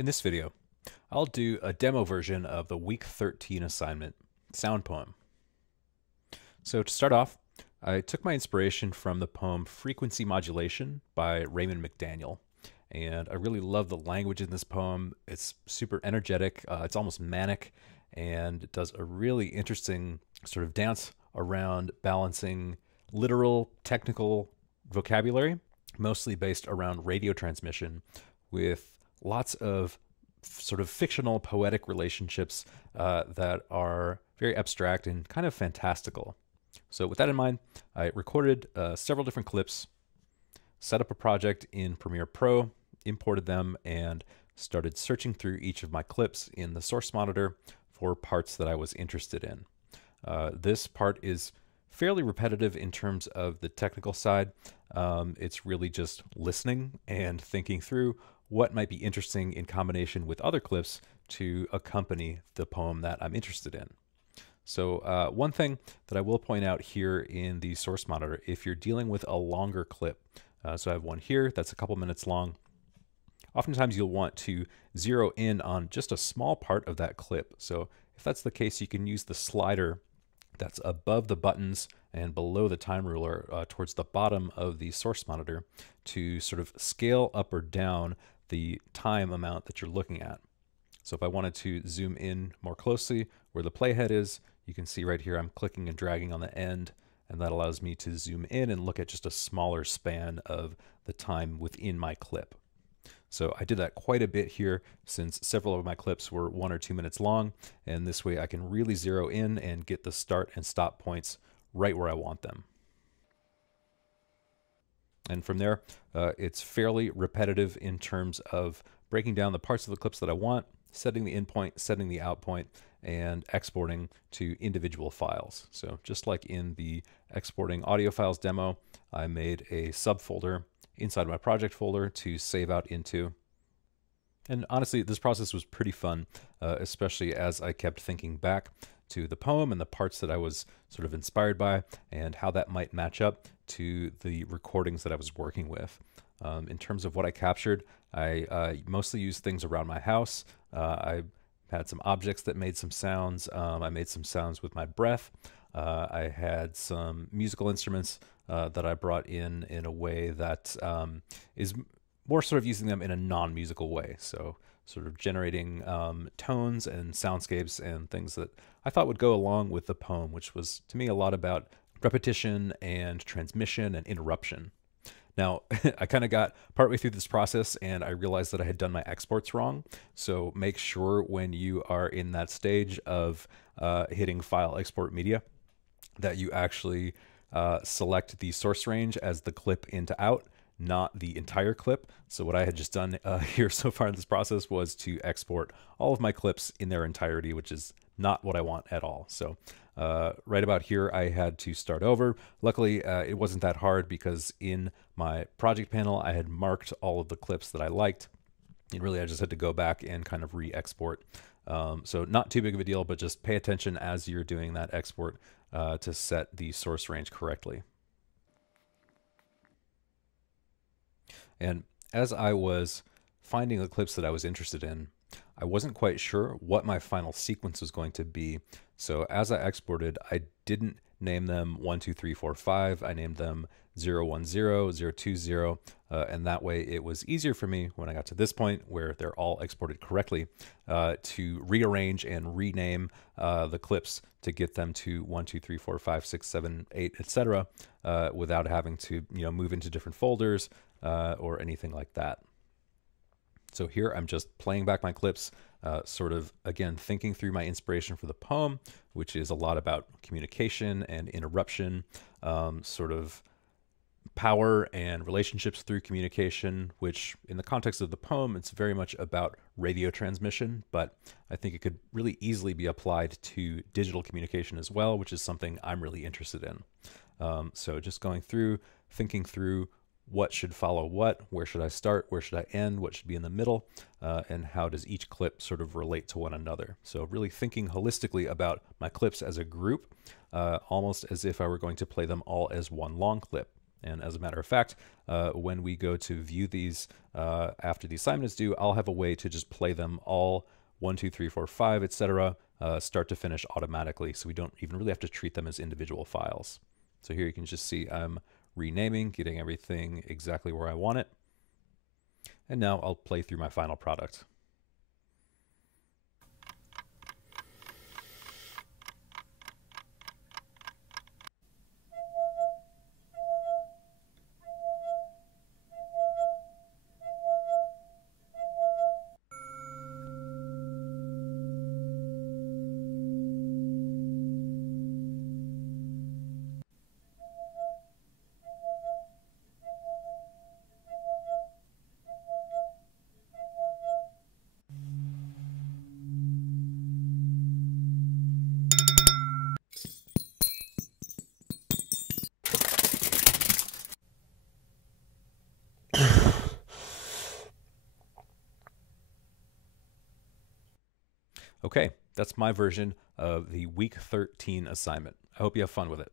In this video, I'll do a demo version of the week 13 assignment, Sound Poem. So to start off, I took my inspiration from the poem Frequency Modulation by Raymond McDaniel. And I really love the language in this poem. It's super energetic, it's almost manic, and it does a really interesting sort of dance around balancing literal, technical vocabulary, mostly based around radio transmission, with lots of sort of fictional poetic relationships that are very abstract and kind of fantastical. So with that in mind, I recorded several different clips, set up a project in Premiere Pro, imported them, and started searching through each of my clips in the source monitor for parts that I was interested in. This part is fairly repetitive in terms of the technical side. It's really just listening and thinking through what might be interesting in combination with other clips to accompany the poem that I'm interested in. So one thing that I will point out here in the source monitor, if you're dealing with a longer clip, so I have one here that's a couple minutes long, oftentimes you'll want to zero in on just a small part of that clip. So if that's the case, you can use the slider that's above the buttons and below the time ruler towards the bottom of the source monitor to sort of scale up or down the time amount that you're looking at. So if I wanted to zoom in more closely where the playhead is, you can see right here I'm clicking and dragging on the end, and that allows me to zoom in and look at just a smaller span of the time within my clip. So I did that quite a bit here since several of my clips were 1 or 2 minutes long, and this way I can really zero in and get the start and stop points right where I want them. And from there, it's fairly repetitive in terms of breaking down the parts of the clips that I want, setting the in point, setting the out point, and exporting to individual files. So just like in the exporting audio files demo, I made a subfolder inside my project folder to save out into. And honestly, this process was pretty fun, especially as I kept thinking back to the poem and the parts that I was sort of inspired by and how that might match up to the recordings that I was working with. In terms of what I captured, I mostly used things around my house. I had some objects that made some sounds. I made some sounds with my breath. I had some musical instruments that I brought in a way that is more sort of using them in a non-musical way. So sort of generating tones and soundscapes and things that I thought would go along with the poem, which was to me a lot about repetition and transmission and interruption. Now, I kind of got partway through this process and I realized that I had done my exports wrong. So make sure when you are in that stage of hitting File Export Media that you actually select the source range as the clip in to out, not the entire clip. So what I had just done here so far in this process was to export all of my clips in their entirety, which is not what I want at all. So right about here, I had to start over. Luckily, it wasn't that hard because in my project panel, I had marked all of the clips that I liked. And really, I just had to go back and kind of re-export. So not too big of a deal, but just pay attention as you're doing that export to set the source range correctly. And as I was finding the clips that I was interested in, I wasn't quite sure what my final sequence was going to be. So as I exported, I didn't name them 1, 2, 3, 4, 5. I named them 0, 1, 0, 0, 2, 0. And that way it was easier for me when I got to this point where they're all exported correctly to rearrange and rename the clips to get them to 1, 2, 3, 4, 5, 6, 7, 8, etc. Without having to move into different folders or anything like that. So here I'm just playing back my clips, sort of, again, thinking through my inspiration for the poem, which is a lot about communication and interruption, sort of power and relationships through communication, which in the context of the poem, it's very much about radio transmission, but I think it could really easily be applied to digital communication as well, which is something I'm really interested in. So just going through, thinking through what should follow what, where should I start, where should I end, what should be in the middle, and how does each clip sort of relate to one another. So really thinking holistically about my clips as a group, almost as if I were going to play them all as one long clip. And as a matter of fact, when we go to view these after the assignment is due, I'll have a way to just play them all 1, 2, 3, 4, 5, etc., start to finish automatically, so we don't even really have to treat them as individual files. So here you can just see I'm renaming, getting everything exactly where I want it. And now I'll play through my final product. Okay, that's my version of the week 13 assignment. I hope you have fun with it.